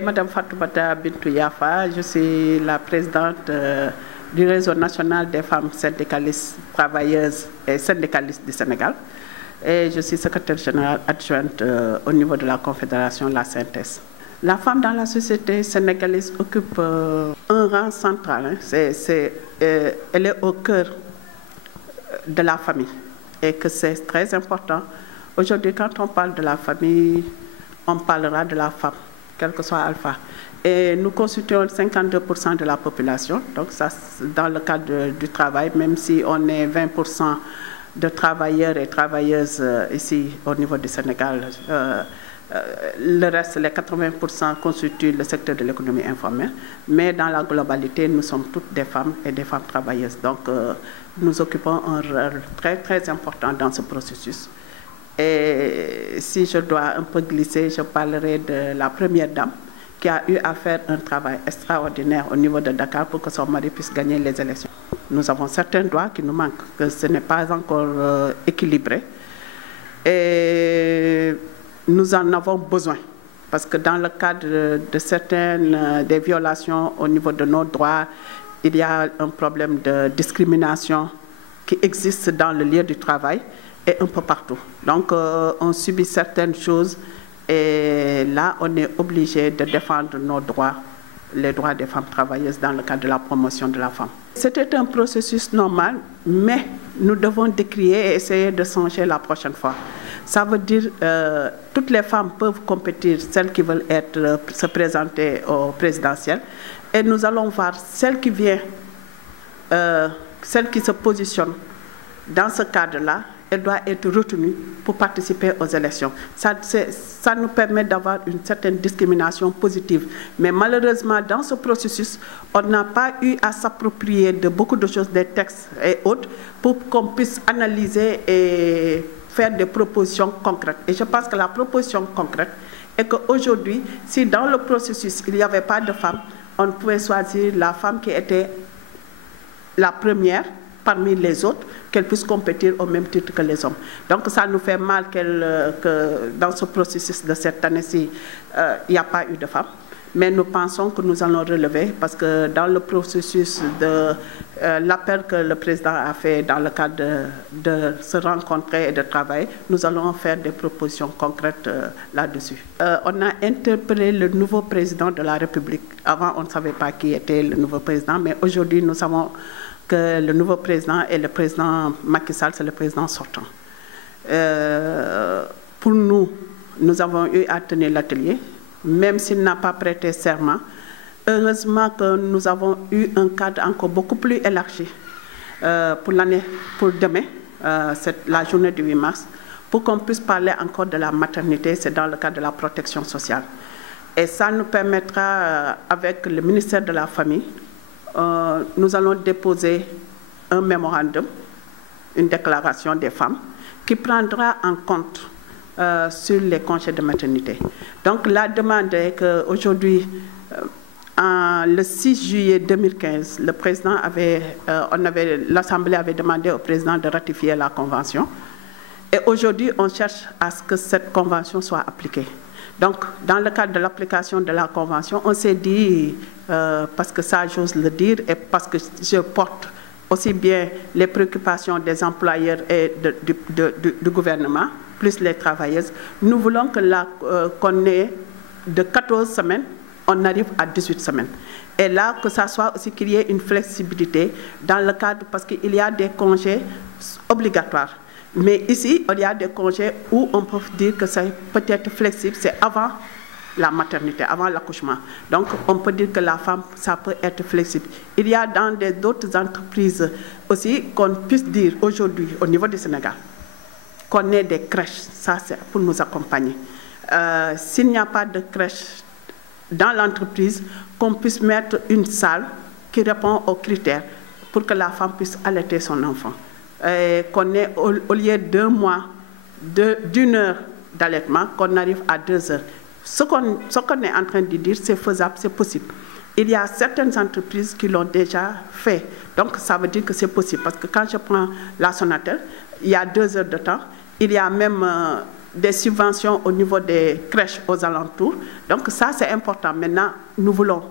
Madame Fatoumata Bintou Yafa, je suis la présidente du réseau national des femmes syndicalistes, travailleuses et syndicalistes du Sénégal. Et je suis secrétaire générale adjointe au niveau de la Confédération, la synthèse. La femme dans la société sénégalaise occupe un rang central. Elle est au cœur de la famille et que c'est très important. Aujourd'hui, quand on parle de la famille, on parlera de la femme, quel que soit alpha. Et nous constituons 52% de la population, donc ça, dans le cadre du travail, même si on est 20% de travailleurs et travailleuses ici au niveau du Sénégal, le reste, les 80% constituent le secteur de l'économie informelle, mais dans la globalité, nous sommes toutes des femmes et des femmes travailleuses. Donc, nous occupons un rôle très, très important dans ce processus. Et si je dois un peu glisser, je parlerai de la première dame qui a eu à faire un travail extraordinaire au niveau de Dakar pour que son mari puisse gagner les élections. Nous avons certains droits qui nous manquent, que ce n'est pas encore équilibré. Et nous en avons besoin, parce que dans le cadre de certaines des violations au niveau de nos droits, il y a un problème de discrimination qui existe dans le lieu du travail et un peu partout. Donc, on subit certaines choses et là, on est obligé de défendre nos droits, les droits des femmes travailleuses dans le cadre de la promotion de la femme. C'était un processus normal, mais nous devons décrier et essayer de changer la prochaine fois. Ça veut dire que toutes les femmes peuvent compétir, celles qui veulent se présenter au présidentiel, et nous allons voir celle qui vient, celle qui se positionne dans ce cadre-là. Elle doit être retenue pour participer aux élections. Ça nous permet d'avoir une certaine discrimination positive. Mais malheureusement, dans ce processus, on n'a pas eu à s'approprier de beaucoup de choses, des textes et autres, pour qu'on puisse analyser et faire des propositions concrètes. Et je pense que la proposition concrète est qu'aujourd'hui, si dans le processus, il n'y avait pas de femme, on pouvait choisir la femme qui était la première parmi les autres, qu'elle puisse compétir au même titre que les hommes. Donc ça nous fait mal que dans ce processus de cette année-ci, il n'y a pas eu de femmes. Mais nous pensons que nous allons relever, parce que dans le processus de l'appel que le président a fait dans le cadre de se rencontrer et de travailler, nous allons faire des propositions concrètes là-dessus. On a interpellé le nouveau président de la République. Avant, on ne savait pas qui était le nouveau président, mais aujourd'hui, nous savons que le nouveau président est le président Macky Sall, c'est le président sortant. Pour nous, nous avons eu à tenir l'atelier, même s'il n'a pas prêté serment. Heureusement que nous avons eu un cadre encore beaucoup plus élargi pour demain, c'est la journée du 8 mars, pour qu'on puisse parler encore de la maternité, c'est dans le cadre de la protection sociale. Et ça nous permettra, avec le ministère de la Famille, nous allons déposer un mémorandum, une déclaration des femmes, qui prendra en compte sur les congés de maternité. Donc la demande est qu'aujourd'hui, le 6 juillet 2015, l'Assemblée avait demandé au président de ratifier la convention. Et aujourd'hui, on cherche à ce que cette convention soit appliquée. Donc, dans le cadre de l'application de la Convention, on s'est dit, parce que ça, j'ose le dire, et parce que je porte aussi bien les préoccupations des employeurs et du gouvernement, plus les travailleuses, nous voulons qu'on ait de 14 semaines, on arrive à 18 semaines. Et là, que ça soit aussi qu'il y ait une flexibilité dans le cadre, parce qu'il y a des congés obligatoires. Mais ici, il y a des congés où on peut dire que c'est peut-être flexible, c'est avant la maternité, avant l'accouchement. Donc, on peut dire que la femme, ça peut être flexible. Il y a dans d'autres entreprises aussi qu'on puisse dire aujourd'hui, au niveau du Sénégal, qu'on ait des crèches, ça c'est pour nous accompagner. S'il n'y a pas de crèche dans l'entreprise, qu'on puisse mettre une salle qui répond aux critères pour que la femme puisse allaiter son enfant. Qu'on ait au lieu d'1 mois, d'1 heure d'allaitement, qu'on arrive à 2 heures. Ce qu'on est en train de dire, c'est faisable, c'est possible. Il y a certaines entreprises qui l'ont déjà fait. Donc, ça veut dire que c'est possible. Parce que quand je prends la Sonatel, il y a 2 heures de temps. Il y a même des subventions au niveau des crèches aux alentours. Donc ça, c'est important. Maintenant, nous voulons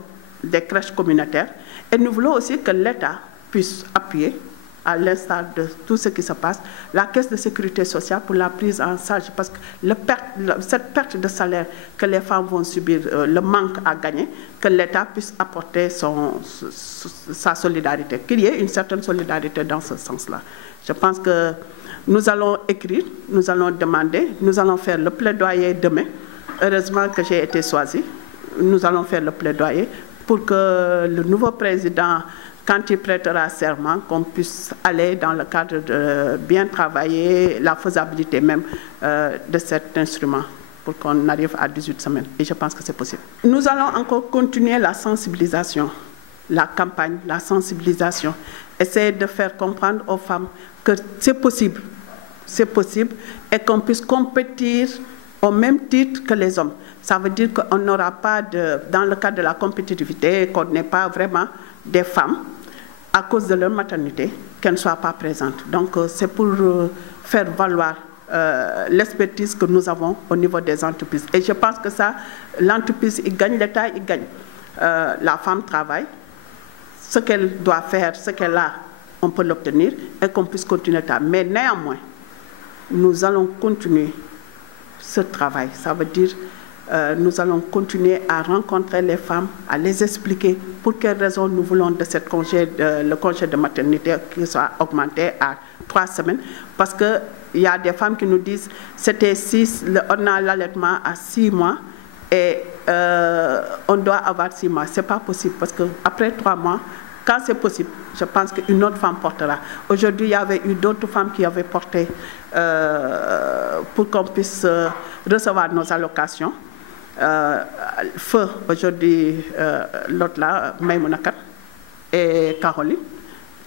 des crèches communautaires et nous voulons aussi que l'État puisse appuyer, à l'instar de tout ce qui se passe, la caisse de sécurité sociale pour la prise en charge, parce que cette perte de salaire que les femmes vont subir, le manque à gagner, que l'État puisse apporter sa solidarité, qu'il y ait une certaine solidarité dans ce sens-là. Je pense que nous allons écrire, nous allons demander, nous allons faire le plaidoyer demain. Heureusement que j'ai été choisie. Nous allons faire le plaidoyer pour que le nouveau président, quand il prêtera serment, qu'on puisse aller dans le cadre de bien travailler la faisabilité même de cet instrument pour qu'on arrive à 18 semaines. Et je pense que c'est possible. Nous allons encore continuer la sensibilisation, la campagne, la sensibilisation. Essayer de faire comprendre aux femmes que c'est possible et qu'on puisse compétir au même titre que les hommes. Ça veut dire qu'on n'aura pas, dans le cadre de la compétitivité, qu'on n'ait pas vraiment des femmes, à cause de leur maternité, qu'elles ne soient pas présentes. Donc c'est pour faire valoir l'expertise que nous avons au niveau des entreprises. Et je pense que ça, l'entreprise, il gagne, l'État, il gagne. La femme travaille, ce qu'elle doit faire, ce qu'elle a, on peut l'obtenir et qu'on puisse continuer ça. Mais néanmoins, nous allons continuer ce travail. Ça veut dire nous allons continuer à rencontrer les femmes, à les expliquer pour quelles raisons nous voulons de cette le congé de maternité qui soit augmenté à 3 semaines. Parce qu'il y a des femmes qui nous disent c'était 6, on a l'allaitement à 6 mois et on doit avoir 6 mois. Ce n'est pas possible parce qu'après 3 mois, quand c'est possible, je pense qu'une autre femme portera. Aujourd'hui, il y avait eu d'autres femmes qui avaient porté pour qu'on puisse recevoir nos allocations. Feu, aujourd'hui, l'autre là, Maïmouna Kat et Caroline,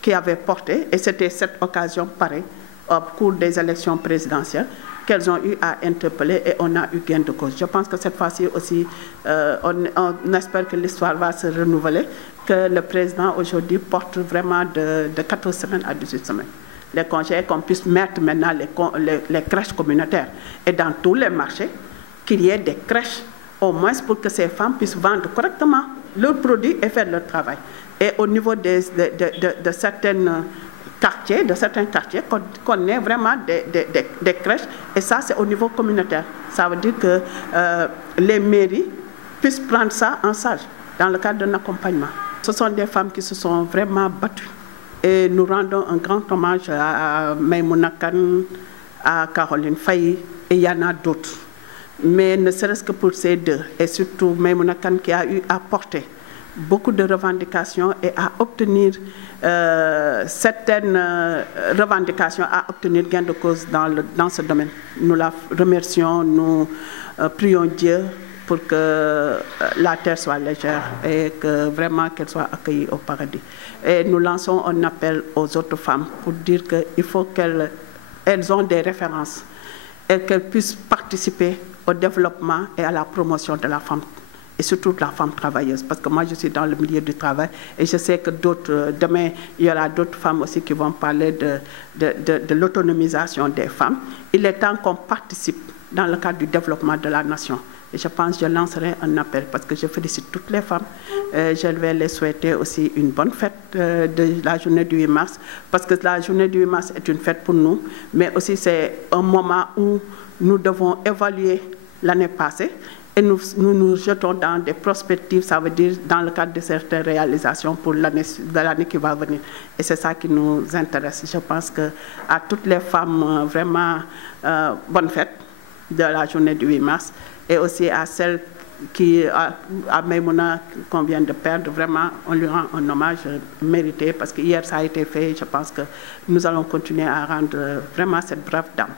qui avaient porté, et c'était cette occasion pareille au cours des élections présidentielles qu'elles ont eu à interpeller et on a eu gain de cause. Je pense que cette fois-ci aussi, on espère que l'histoire va se renouveler, que le président aujourd'hui porte vraiment de 14 semaines à 18 semaines. Les congés, qu'on puisse mettre maintenant les crèches communautaires et dans tous les marchés, qu'il y ait des crèches, au moins pour que ces femmes puissent vendre correctement leurs produits et faire leur travail. Et au niveau de certains quartiers, qu'on ait vraiment des crèches, et ça c'est au niveau communautaire. Ça veut dire que les mairies puissent prendre ça en charge dans le cadre d'un accompagnement. Ce sont des femmes qui se sont vraiment battues. Et nous rendons un grand hommage à Maïmouna Kane, à Caroline Faye, et il y en a d'autres. Mais ne serait-ce que pour ces deux, et surtout Maïmouna Kane qui a eu à porter beaucoup de revendications et à obtenir certaines revendications, à obtenir gain de cause dans ce domaine. Nous la remercions, nous prions Dieu pour que la terre soit légère et que vraiment qu'elle soit accueillie au paradis. Et nous lançons un appel aux autres femmes pour dire qu'il faut qu'elles ont des références et qu'elles puissent participer au développement et à la promotion de la femme, et surtout de la femme travailleuse. Parce que moi, je suis dans le milieu du travail et je sais que demain, il y aura d'autres femmes aussi qui vont parler de l'autonomisation des femmes. Il est temps qu'on participe dans le cadre du développement de la nation. Et je pense que je lancerai un appel parce que je félicite toutes les femmes. Je vais les souhaiter aussi une bonne fête de la journée du 8 mars, parce que la journée du 8 mars est une fête pour nous, mais aussi c'est un moment où nous devons évaluer l'année passée et nous jetons dans des perspectives, ça veut dire dans le cadre de certaines réalisations pour l'année qui va venir. Et c'est ça qui nous intéresse. Je pense qu'à toutes les femmes, vraiment, bonne fête de la journée du 8 mars. Et aussi à celle à Maïmouna qu'on vient de perdre, vraiment, on lui rend un hommage mérité parce que hier ça a été fait. Je pense que nous allons continuer à rendre vraiment cette brave dame.